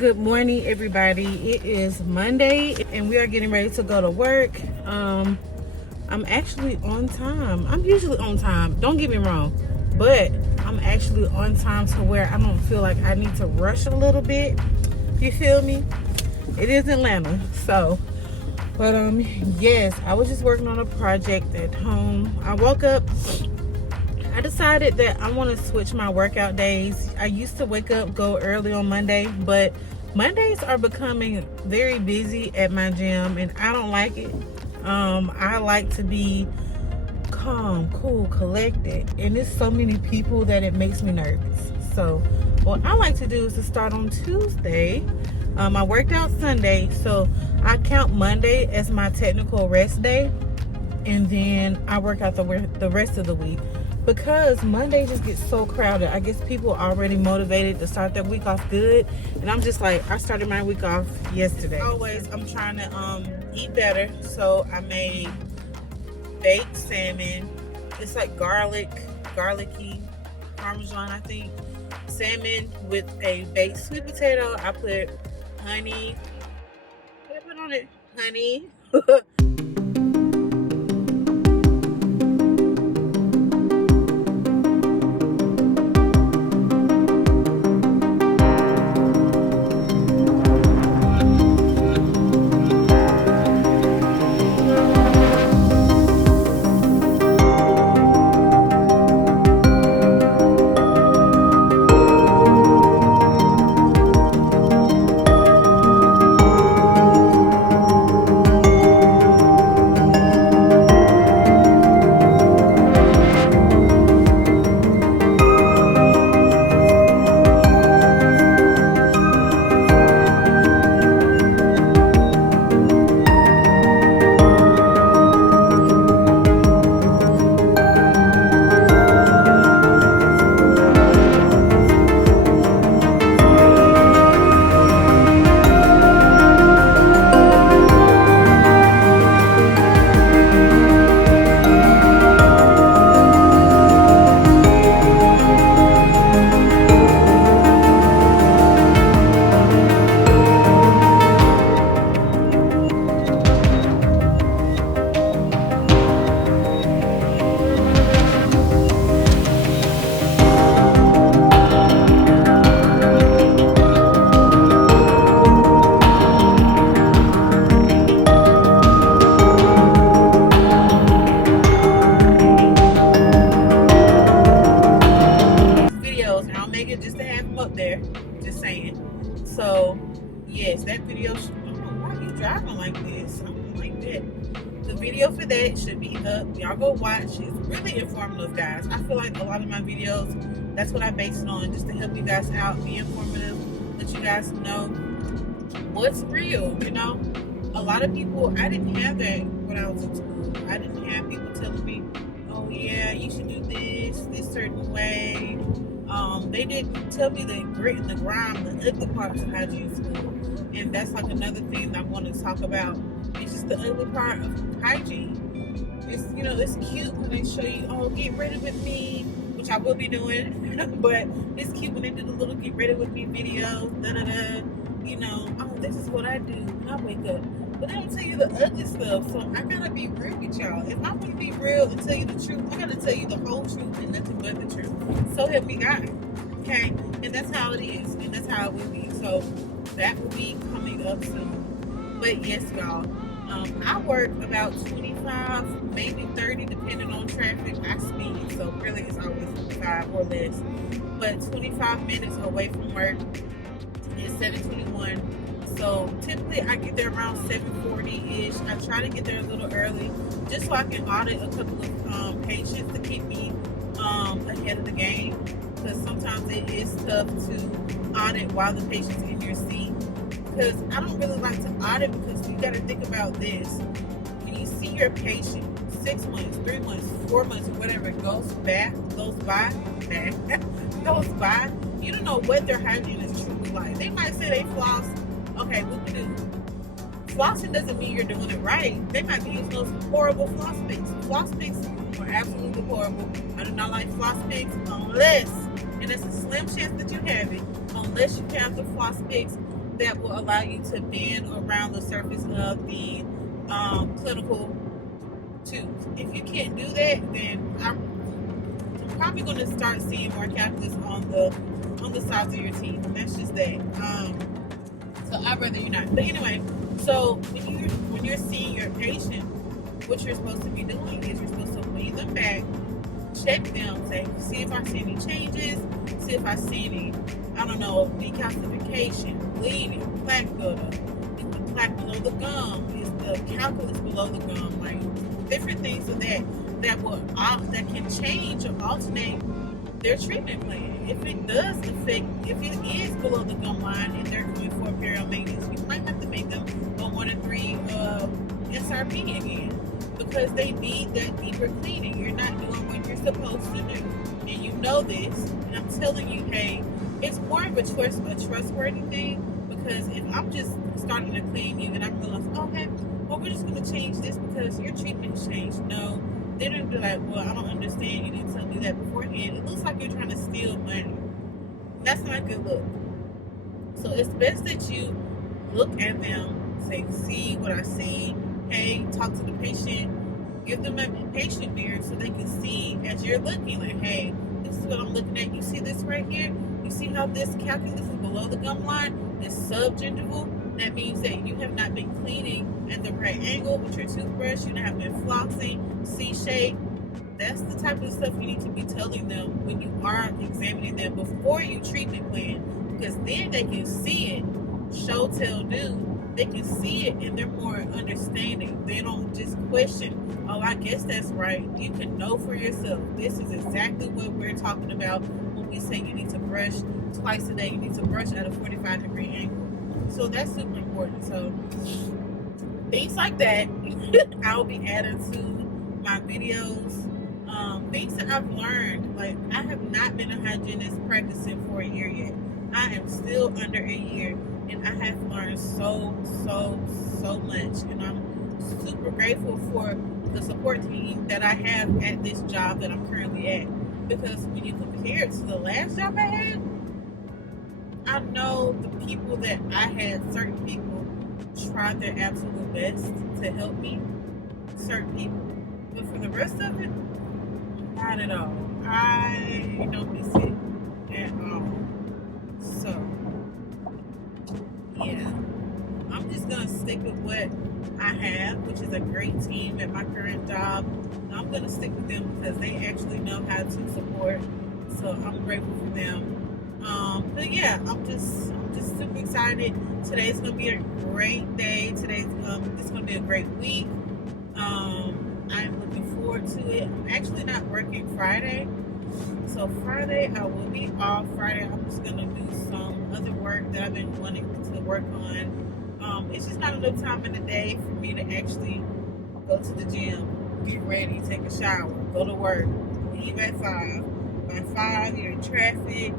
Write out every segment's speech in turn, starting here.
Good morning, everybody. It is Monday and we are getting ready to go to work. I'm actually on time. I'm usually on time, don't get me wrong, but I'm actually on time to where I don't feel like I need to rush a little bit. You feel me? It is Atlanta, so but yes, I was just working on a project at home. I woke up, I decided that I want to switch my workout days. I used to wake up, go early on Monday, but Mondays are becoming very busy at my gym and I don't like it. I like to be calm, cool, collected, and there's so many people that it makes me nervous. So what I like to do is to start on Tuesday. I worked out Sunday, so I count Monday as my technical rest day, and then I work out the rest of the week. Because Monday just gets so crowded. I guess people are already motivated to start their week off good. And I'm just like, I started my week off yesterday. Always, I'm trying to eat better. So I made baked salmon. It's like garlicky, Parmesan, I think. Salmon with a baked sweet potato. I put honey. What did I put on it? Honey. Just to have them up there, just saying. So yes, that video should, I don't know why you driving like this, something like that. The video for that should be up. Y'all go watch. It's really informative, guys. I feel like a lot of my videos, that's what I base it on, just to help you guys out, be informative, let you guys know what's real. You know, a lot of people, I didn't have that when I was in school. I didn't have people telling me, oh yeah, you should do this certain way. They didn't tell me the grit and the grime, the ugly parts of hygiene school. And that's like another thing I want to talk about. It's just the ugly part of hygiene. It's, you know, it's cute when they show you, oh, get ready with me, which I will be doing. But it's cute when they do the little get ready with me videos, you know, oh, this is what I do when I wake up. But they don't tell you the ugly stuff, so I gotta be real with y'all. If I want to be real and tell you the truth, I gotta tell you the whole truth and nothing but the truth. So help me God, okay? And that's how it is, and that's how it will be. So that will be coming up soon. But yes, y'all, I work about 25, maybe 30, depending on traffic. I speed, so really it's always 25 or less. But 25 minutes away from work is 7:21. So typically I get there around 7:40-ish. I try to get there a little early just so I can audit a couple of patients to keep me ahead of the game, because sometimes it is tough to audit while the patient's in your seat. Because I don't really like to audit, because you got to think about this. When you see your patient 6 months, 3 months, 4 months, or whatever goes by, you don't know what their hygiene is truly like. They might say they floss. Okay, what we do? Flossing doesn't mean you're doing it right. They might be using those horrible floss picks. Floss picks are absolutely horrible. I do not like floss picks unless, and it's a slim chance that you have it, unless you have the floss picks that will allow you to bend around the surface of the clinical tubes. If you can't do that, then I'm probably going to start seeing more calculus on the sides of your teeth. And that's just that. So I'd rather you not. But anyway, so when you're seeing your patient, what you're supposed to be doing is you're supposed to lean them back, check them, say, see if I see any changes, see if I see any, I don't know, decalcification, bleeding, plaque buildup. Is the plaque below the gum? Is the calculus below the gum? Like different things of that can change or alternate their treatment plan. If it does affect, if it is below the gum line and they're going for a period maintenance, you might have to make them a 1 and 3 SRP again, because they need that deeper cleaning. You're not doing what you're supposed to do, and you know this. And I'm telling you, hey, it's more of a trustworthy thing, because if I'm just starting to clean you and I realize, okay, well, we're just going to change this because your treatment has changed. No, they're going to be like, well, I don't understand. You didn't tell me that beforehand. It looks like you're trying to steal money. That's not a good look. So it's best that you look at them, say, see what I see. Hey, talk to the patient, give them a patient mirror so they can see as you're looking, like, hey, this is what I'm looking at. You see this right here? You see how this calculus is below the gum line? This subgingival? That means that you have not been cleaning at the right angle with your toothbrush. You have been flossing, C-shape. That's the type of stuff you need to be telling them when you are examining them before you treatment plan, because then they can see it, show, tell, do. They can see it and they're more understanding. They don't just question, oh, I guess that's right. You can know for yourself. This is exactly what we're talking about when we say you need to brush twice a day. You need to brush at a 45-degree angle. So that's super important. So things like that, I'll be adding to my videos. Things that I've learned. Like, I have not been a hygienist practicing for a year yet. I am still under a year. And I have learned so much. And I'm super grateful for the support team that I have at this job that I'm currently at. Because when you compare it to the last job I had, I know the people that I had, certain people tried their absolute best to help me. Certain people. But for the rest of it, not at all. I don't miss it at all. So, yeah, I'm just gonna stick with what I have, which is a great team at my current job. I'm gonna stick with them because they actually know how to support. So I'm grateful for them. But yeah, I'm just super excited. Today's gonna be a great day. It's gonna be a great week. I'm looking forward to it. I'm actually not working Friday. So Friday I will be off. Friday I'm just gonna do some other work that I've been wanting to work on. It's just not enough time in the day for me to actually go to the gym, get ready, take a shower, go to work, leave at 5. By 5 you're in traffic,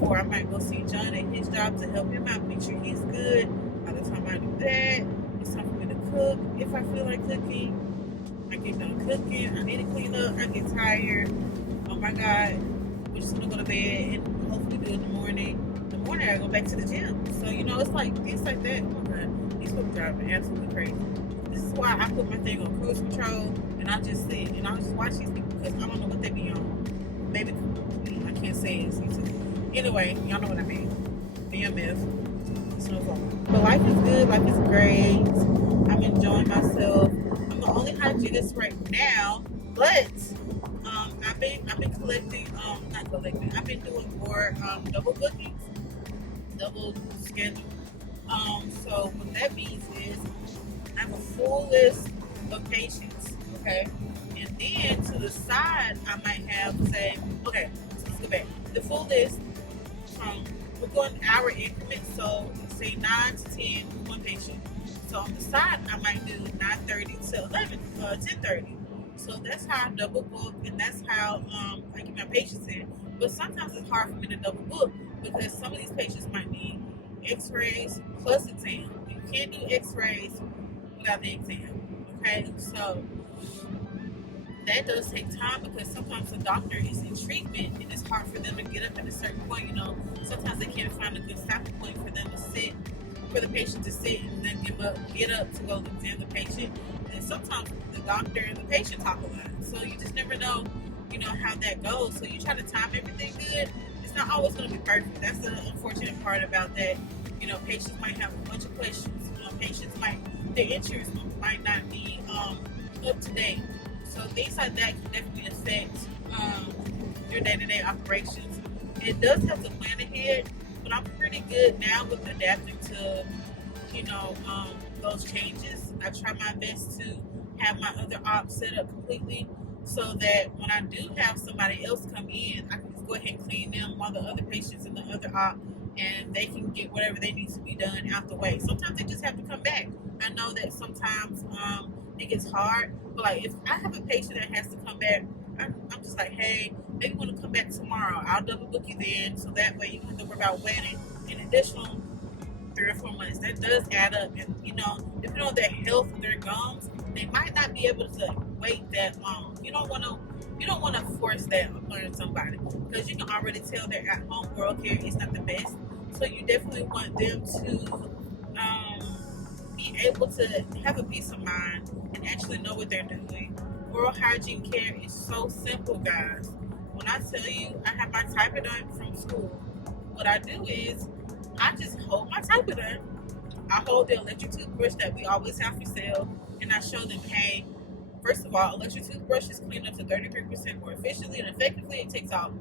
or I might go see John at his job to help him out, make sure he's good. By the time I do that, it's time for me to cook. If I feel like cooking, I get done cooking, I need to clean up, I get tired. Oh my God, we're just gonna go to bed and hopefully do it in the morning. In the morning I go back to the gym. So, it's like things like that. Oh my God, these people drive me absolutely crazy. This is why I put my thing on cruise control and I just sit and I just watch these people because I don't know what they be on. Maybe I can't say it. Anyway, y'all know what I mean. BMF. It's no problem. But life is good, life is great. I'm enjoying myself. I'm the only hygienist right now, but I've been collecting, not collecting, I've been doing more double bookings, double schedule. So what that means is I have a full list of patients, okay? And then to the side, I might have, say, okay, so let's go back. The full list, we're going hour increments, so say 9 to 10 for one patient. So on the side, I might do 9:30 to 10:30. So that's how I double book, and that's how I get my patients in. But sometimes it's hard for me to double book because some of these patients might need x-rays plus exam. You can't do x-rays without the exam, okay? So that does take time because sometimes the doctor is in treatment and it's hard for them to get up at a certain point, Sometimes they can't find a good stopping point for them to sit for the patient to sit and then get up to go examine the patient. And sometimes the doctor and the patient talk a lot. So you just never know, how that goes. So you try to time everything good. It's not always going to be perfect. That's the unfortunate part about that. Patients might have a bunch of questions. Their insurance might not be up to date. So things like that can definitely affect your day-to-day operations. It does have to plan ahead, but I'm pretty good now with adapting to, those changes. I try my best to have my other ops set up completely so that when I do have somebody else come in, I can just go ahead and clean them while the other patients in the other op, and they can get whatever they need to be done out the way. Sometimes they just have to come back. I know that sometimes it gets hard, but like if I have a patient that has to come back, I'm just like, hey, maybe you want to come back tomorrow. I'll double book you then, so that way you don't have to worry about waiting an additional 3 or 4 months. That does add up, and depending on their health of their gums, they might not be able to wait that long. You don't want to force that upon somebody because you can already tell their at-home oral care is not the best. So you definitely want them to be able to have a peace of mind and actually know what they're doing. Oral hygiene care is so simple, guys. When I tell you I have my typodont from school, what I do is I just hold my typodont. I hold the electric toothbrush that we always have for sale, and I show them, hey, first of all, electric toothbrushes clean up to 33% more efficiently and effectively. It takes out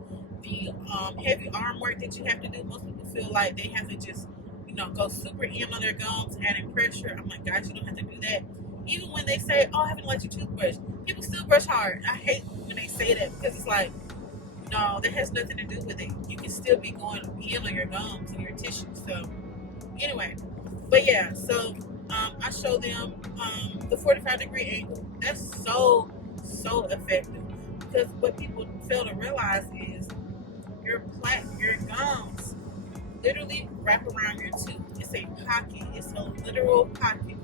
the heavy arm work that you have to do. Most people feel like they have to just, go super in on their gums, adding pressure. I'm like, guys, you don't have to do that. Even when they say, oh, I have an electric toothbrush, people still brush hard. I hate when they say that because it's like, no, that has nothing to do with it. You can still be going in on your gums and your tissues. So, anyway, but yeah, so I show them the 45-degree angle. That's so effective because what people fail to realize is your gums literally wrap around your tooth. It's a pocket. It's a literal pocket.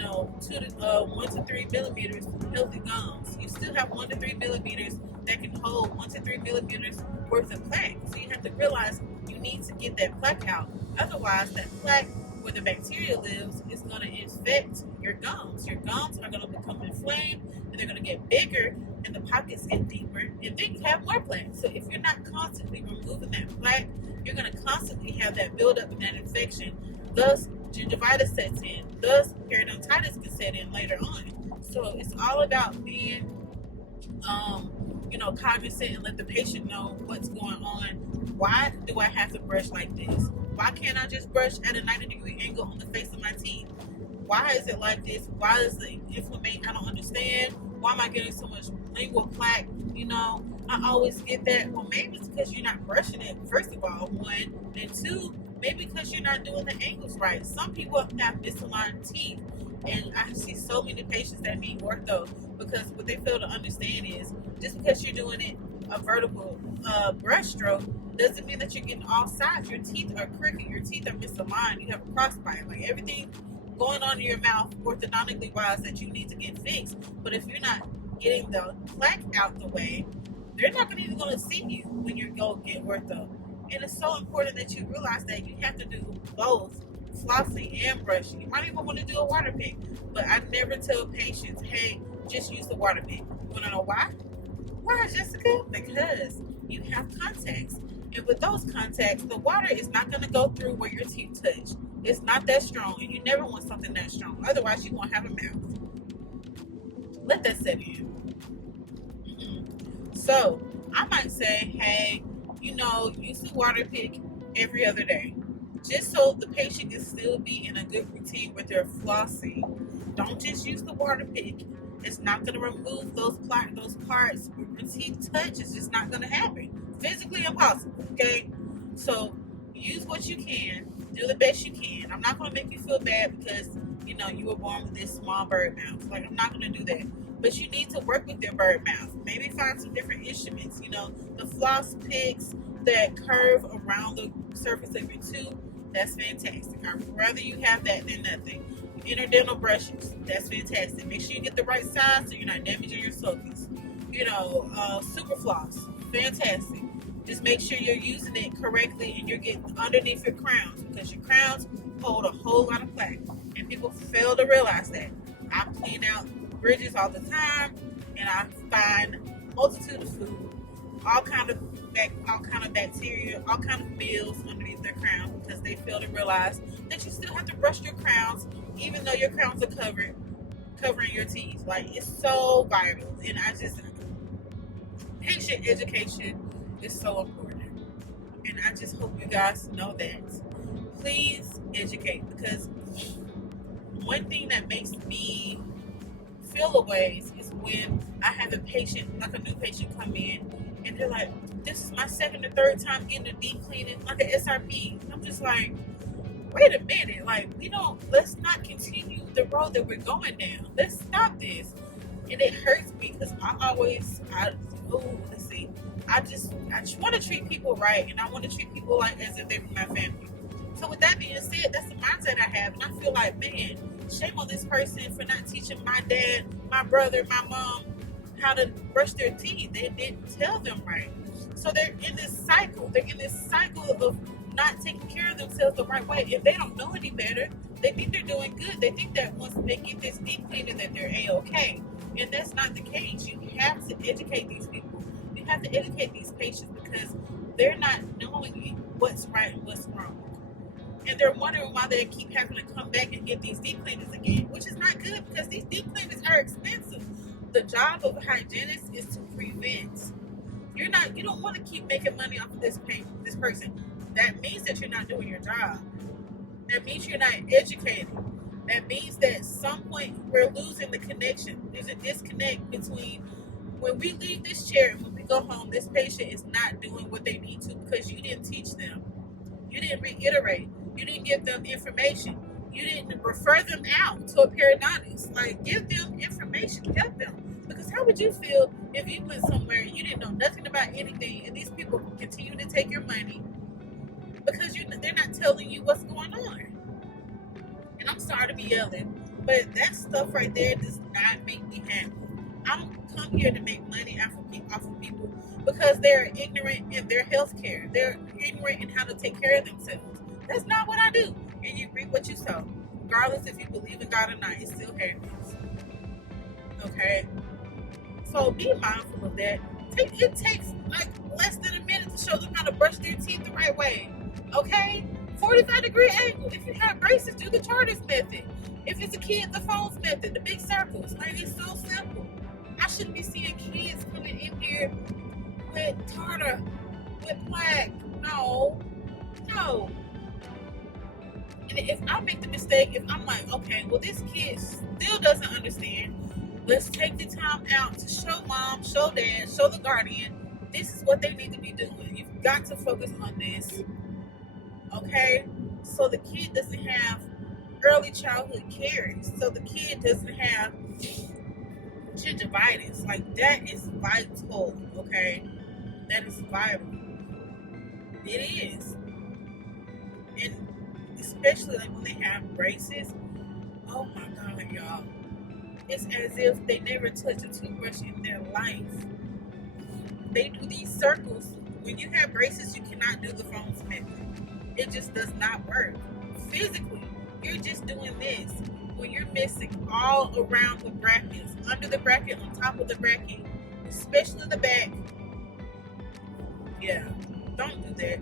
1 to 3 millimeters healthy gums. You still have 1 to 3 millimeters that can hold 1 to 3 millimeters worth of plaque. So you have to realize you need to get that plaque out. Otherwise, that plaque where the bacteria lives is going to infect your gums. Your gums are going to become inflamed, and they're going to get bigger, and the pockets get deeper, and then you have more plaque. So if you're not constantly removing that plaque, you're going to constantly have that buildup and that infection. Thus, gingivitis sets in. Thus, periodontitis can set in later on. So it's all about being, cognizant and let the patient know what's going on. Why do I have to brush like this? Why can't I just brush at a 90-degree angle on the face of my teeth? Why is it like this? Why is the inflammation? I don't understand. Why am I getting so much lingual plaque? I always get that. Well, maybe it's because you're not brushing it, first of all, 1. And 2, maybe because you're not doing the angles right. Some people have misaligned teeth, and I see so many patients that need ortho because what they fail to understand is just because you're doing it a vertical brush stroke doesn't mean that you're getting all sides. Your teeth are crooked. Your teeth are misaligned. You have a crossbite. Like everything going on in your mouth orthodontically wise that you need to get fixed. But if you're not getting the plaque out the way, they're not even going to see you when you go get ortho. And it's so important that you realize that you have to do both flossing and brushing. You might even want to do a water pick, but I never tell patients, hey, just use the water pick. You want to know why? Why, Jessica? Because you have contacts. And with those contacts, the water is not going to go through where your teeth touch. It's not that strong, and you never want something that strong. Otherwise, you won't have a mouth. Let that set in. So, I might say, hey, use the water pick every other day. Just so the patient can still be in a good routine with their flossing. Don't just use the water pick. It's not going to remove those parts where your teeth touch. It's just not going to happen. Physically impossible, okay? So, use what you can. Do the best you can. I'm not going to make you feel bad because, you were born with this small bird mouth. Like, I'm not going to do that. But you need to work with your bird mouth. Maybe find some different instruments. The floss picks that curve around the surface of your tooth. That's fantastic. I'd rather you have that than nothing. Interdental brushes. That's fantastic. Make sure you get the right size so you're not damaging your sulcus. Super floss. Fantastic. Just make sure you're using it correctly and you're getting underneath your crowns because your crowns hold a whole lot of plaque, and people fail to realize that. I clean out bridges all the time, and I find multitude of food, all kind of bacteria, all kind of meals underneath their crown because they fail to realize that you still have to brush your crowns, even though your crowns are covering your teeth. Like, it's so vital, and patient education is so important, and I just hope you guys know that. Please educate, because one thing that makes me feel a ways is when I have a patient, like a new patient, come in and they're like, this is my second or third time getting a deep cleaning, like an SRP. I'm just like, wait a minute, like, let's not continue the road that we're going down. Let's stop this. And it hurts me because I just want to treat people right, and I want to treat people like as if they were my family. So with that being said, that's the mindset I have, and I feel like, man, shame on this person for not teaching my dad, my brother, my mom how to brush their teeth. They didn't tell them right. So they're in this cycle. They're in this cycle of not taking care of themselves the right way. If they don't know any better, they think they're doing good. They think that once they get this deep cleaning that they're A-okay. And that's not the case. You have to educate these people. You have to educate these patients because they're not knowing what's right and what's wrong. And they're wondering why they keep having to come back and get these deep cleaners again, which is not good because these deep cleaners are expensive. The job of a hygienist is to prevent. You don't want to keep making money off of this person. That means that you're not doing your job. That means you're not educating. That means that at some point we're losing the connection. There's a disconnect between when we leave this chair and when we go home, this patient is not doing what they need to because you didn't teach them. You didn't reiterate. You didn't give them information. You didn't refer them out to a periodontist. Like, give them information, help them. Because how would you feel if you went somewhere and you didn't know nothing about anything and these people continue to take your money because they're not telling you what's going on? And I'm sorry to be yelling, but that stuff right there does not make me happy. I don't come here to make money off of people because they're ignorant in their health care. They're ignorant in how to take care of themselves. That's not what I do. And you reap what you sow. Regardless if you believe in God or not, it still happens. Okay? So be mindful of that. It takes like less than a minute to show them how to brush their teeth the right way. Okay? 45-degree angle. If you have braces, do the Charters method. If it's a kid, the phones method, the big circles. Like, it's so simple. I shouldn't be seeing kids coming in here with tartar, with plaque. No. And if I make the mistake, if I'm like, okay, well, this kid still doesn't understand, let's take the time out to show mom, show dad, show the guardian, this is what they need to be doing. You've got to focus on this. Okay? So the kid doesn't have early childhood caries. So the kid doesn't have gingivitis. Like, that is vital. Okay? That is vital. It is. And especially like when they have braces, oh my God, y'all. It's as if they never touched a toothbrush in their life. They do these circles. When you have braces, you cannot do the phones method. It just does not work. Physically, you're just doing this. When you're missing all around the brackets, under the bracket, on top of the bracket, especially the back. Yeah, don't do that.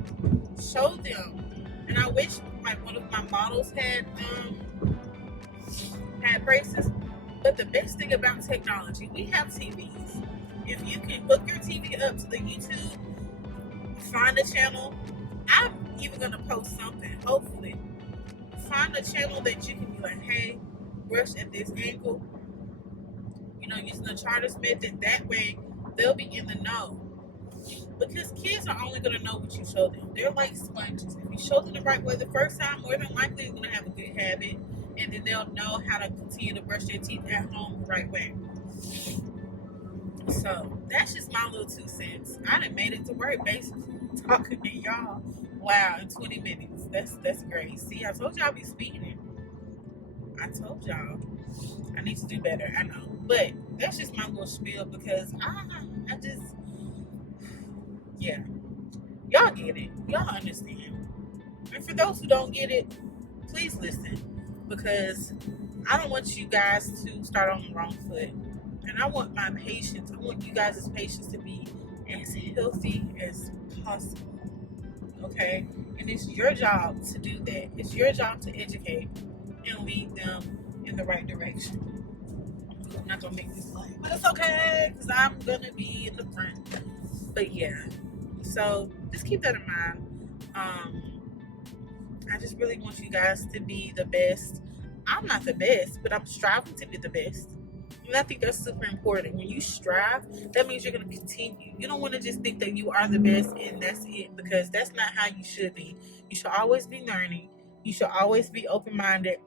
Show them. And I wish like one of my models had braces. But the best thing about technology, we have TVs. If you can hook your TV up to the YouTube, find a channel. I'm even gonna post something, hopefully. Find a channel that you can be like, hey, brush at this angle. Using the Charters method. That way, they'll be in the know. Because kids are only going to know what you show them. They're like sponges. If you show them the right way the first time, more than likely they're going to have a good habit. And then they'll know how to continue to brush their teeth at home the right way. So, that's just my little 2 cents. I done made it to work, basically. Talking to y'all. Wow, in 20 minutes. That's great. See, I told y'all I'd be speeding. I told y'all. I need to do better. I know. But that's just my little spiel because I just... Yeah. Y'all get it. Y'all understand. And for those who don't get it, please listen, because I don't want you guys to start on the wrong foot. And I want you guys' patience to be as healthy as possible. Okay? And it's your job to do that. It's your job to educate and lead them in the right direction. I'm not gonna make this light, but it's okay, because I'm gonna be in the front. But yeah. So just keep that in mind. I just really want you guys to be the best. I'm not the best, but I'm striving to be the best. And I think that's super important. When you strive, that means you're going to continue. You don't want to just think that you are the best and that's it, because that's not how you should be. You should always be learning. You should always be open-minded.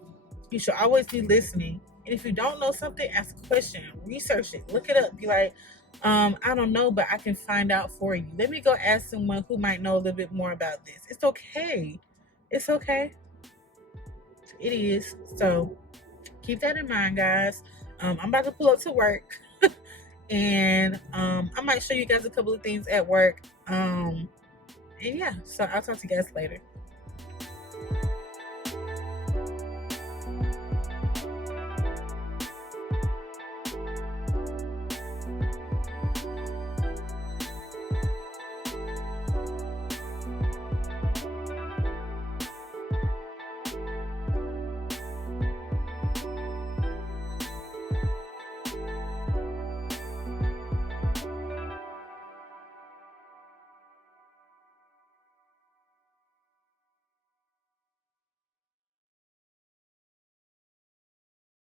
You should always be listening. And if you don't know something, ask a question. Research it. Look it up. Be like, I don't know, but I can find out for you. Let me go ask someone who might know a little bit more about this. It's okay. It's okay. It is. So keep that in mind, guys. I'm about to pull up to work. And I might show you guys a couple of things at work. And yeah, so I'll talk to you guys later.